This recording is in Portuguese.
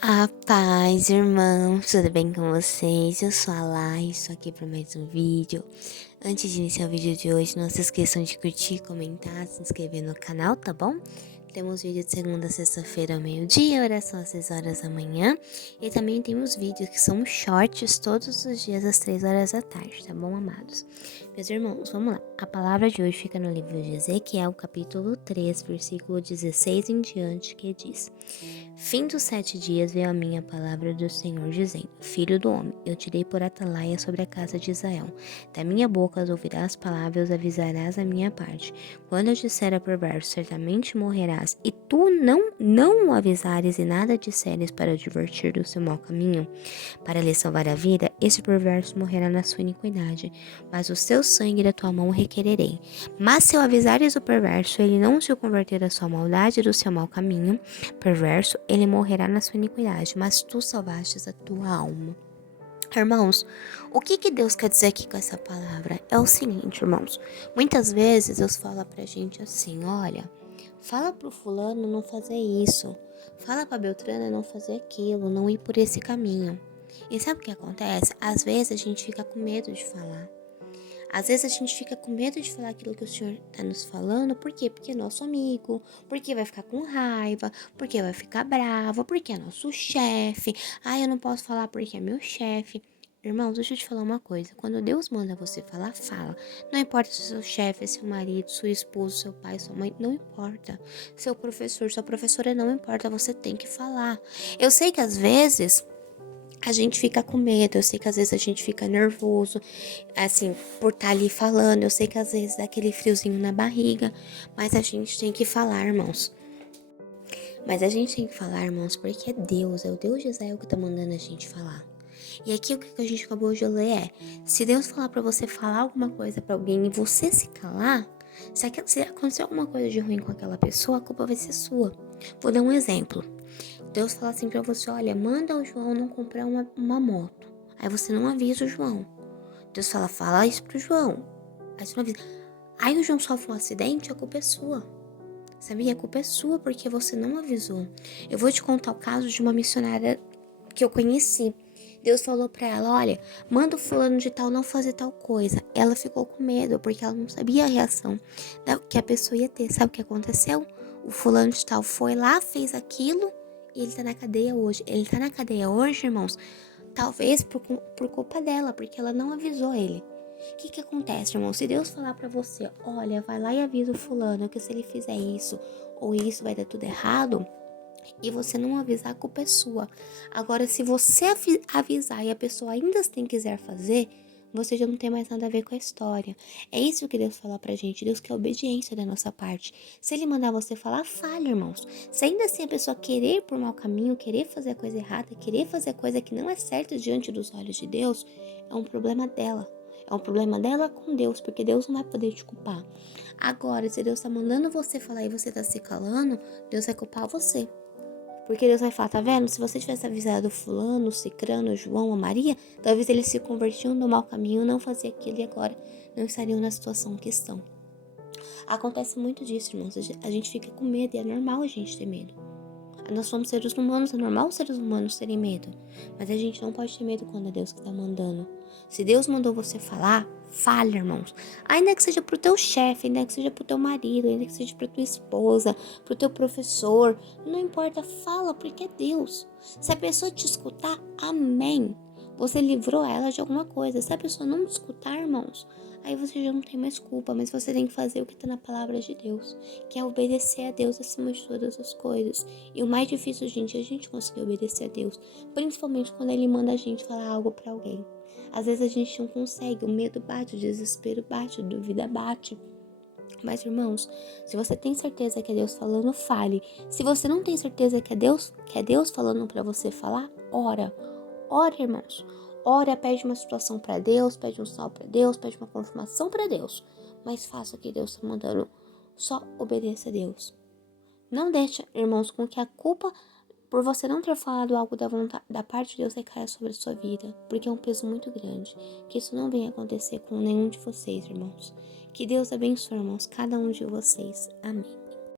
A paz, irmãos, tudo bem com vocês? Eu sou a Lai, estou aqui para mais um vídeo. Antes de iniciar o vídeo de hoje, não se esqueçam de curtir, comentar, se inscrever no canal, tá bom? Temos vídeo de segunda a sexta-feira ao meio-dia, oração às 6 horas da manhã. E também temos vídeos que são shorts todos os dias às 3 horas da tarde, tá bom, amados? Meus irmãos, vamos lá. A palavra de hoje fica no livro de Ezequiel, capítulo 3, versículo 16 em diante, que diz: Fim dos 7 dias veio a minha palavra do Senhor, dizendo: Filho do homem, eu te dei por atalaia sobre a casa de Israel. Da minha boca ouvirás palavras, avisarás a minha parte. Quando eu disser a perverso, certamente morrerás, e tu não o avisares e nada disseres para advertir do seu mau caminho, para lhe salvar a vida, esse perverso morrerá na sua iniquidade, mas o seu sangue da tua mão requererei. Mas se eu avisares o perverso, ele não se converter da sua maldade e do seu mau caminho perverso, ele morrerá na sua iniquidade, mas tu salvastes a tua alma. Irmãos, o que Deus quer dizer aqui com essa palavra? É o seguinte, irmãos. Muitas vezes Deus fala pra gente assim, olha, fala pro fulano não fazer isso. Fala pra Beltrana não fazer aquilo, não ir por esse caminho. E sabe o que acontece? Às vezes a gente fica com medo de falar. Às vezes a gente fica com medo de falar aquilo que o Senhor está nos falando. Por quê? Porque é nosso amigo, porque vai ficar com raiva, porque vai ficar bravo, porque é nosso chefe. Ah, eu não posso falar porque é meu chefe. Irmãos, deixa eu te falar uma coisa. Quando Deus manda você falar, fala. Não importa se seu chefe é seu marido, seu esposo, seu pai, sua mãe, não importa. Seu professor, sua professora, não importa, você tem que falar. Eu sei que às vezes a gente fica com medo, eu sei que às vezes a gente fica nervoso, assim, por estar ali falando, eu sei que às vezes dá aquele friozinho na barriga, mas a gente tem que falar, irmãos. Mas a gente tem que falar, irmãos, porque é o Deus de Israel que tá mandando a gente falar. E aqui o que a gente acabou de ler é, se Deus falar pra você falar alguma coisa pra alguém e você se calar, se acontecer alguma coisa de ruim com aquela pessoa, a culpa vai ser sua. Vou dar um exemplo. Deus fala assim pra você, olha, manda o João não comprar uma moto. Aí você não avisa o João. Deus fala isso pro João. Aí você não avisa. Aí o João sofre um acidente, a culpa é sua. Sabia? A culpa é sua porque você não avisou. Eu vou te contar o caso de uma missionária que eu conheci. Deus falou pra ela, olha, manda o fulano de tal não fazer tal coisa. Ela ficou com medo porque ela não sabia a reação que a pessoa ia ter. Sabe o que aconteceu? O fulano de tal foi lá, fez aquilo e ele tá na cadeia hoje. Ele tá na cadeia hoje, irmãos, talvez por culpa dela, porque ela não avisou ele. O que acontece, irmão? Se Deus falar pra você, olha, vai lá e avisa o fulano que se ele fizer isso ou isso vai dar tudo errado, e você não avisar, a culpa é sua. Agora, se você avisar e a pessoa ainda assim quiser fazer, você já não tem mais nada a ver com a história. É isso que Deus fala pra gente. Deus quer obediência da nossa parte. Se Ele mandar você falar, fale, irmãos. Se ainda assim a pessoa querer ir por mau caminho, querer fazer a coisa errada, querer fazer a coisa que não é certa diante dos olhos de Deus, é um problema dela. É um problema dela com Deus, porque Deus não vai poder te culpar. Agora, se Deus tá mandando você falar e você tá se calando, Deus vai culpar você. Porque Deus vai falar, tá vendo? Se você tivesse avisado fulano, cicrano, João ou Maria, talvez eles se convertiam no mau caminho, não faziam aquilo e agora não estariam na situação que estão. Acontece muito disso, irmãos. A gente fica com medo e é normal a gente ter medo. Nós somos seres humanos, é normal os seres humanos terem medo. Mas a gente não pode ter medo quando é Deus que tá mandando. Se Deus mandou você falar, fale, irmãos. Ainda que seja pro teu chefe, ainda que seja pro teu marido, ainda que seja pra tua esposa, pro teu professor. Não importa, fala, porque é Deus. Se a pessoa te escutar, amém. Você livrou ela de alguma coisa. Se a pessoa não te escutar, irmãos, aí você já não tem mais culpa, mas você tem que fazer o que está na palavra de Deus, que é obedecer a Deus acima de todas as coisas. E o mais difícil, gente, é a gente conseguir obedecer a Deus, principalmente quando Ele manda a gente falar algo para alguém. Às vezes a gente não consegue, o medo bate, o desespero bate, a dúvida bate. Mas, irmãos, se você tem certeza que é Deus falando, fale. Se você não tem certeza que é Deus falando para você falar, ora. Ora, irmãos. Ora, pede uma situação para Deus, pede um sal para Deus, pede uma confirmação para Deus. Mas faça o que Deus está mandando. Só obedeça a Deus. Não deixe, irmãos, com que a culpa por você não ter falado algo da parte de Deus recaia sobre a sua vida, porque é um peso muito grande. Que isso não venha acontecer com nenhum de vocês, irmãos. Que Deus abençoe, irmãos, cada um de vocês. Amém.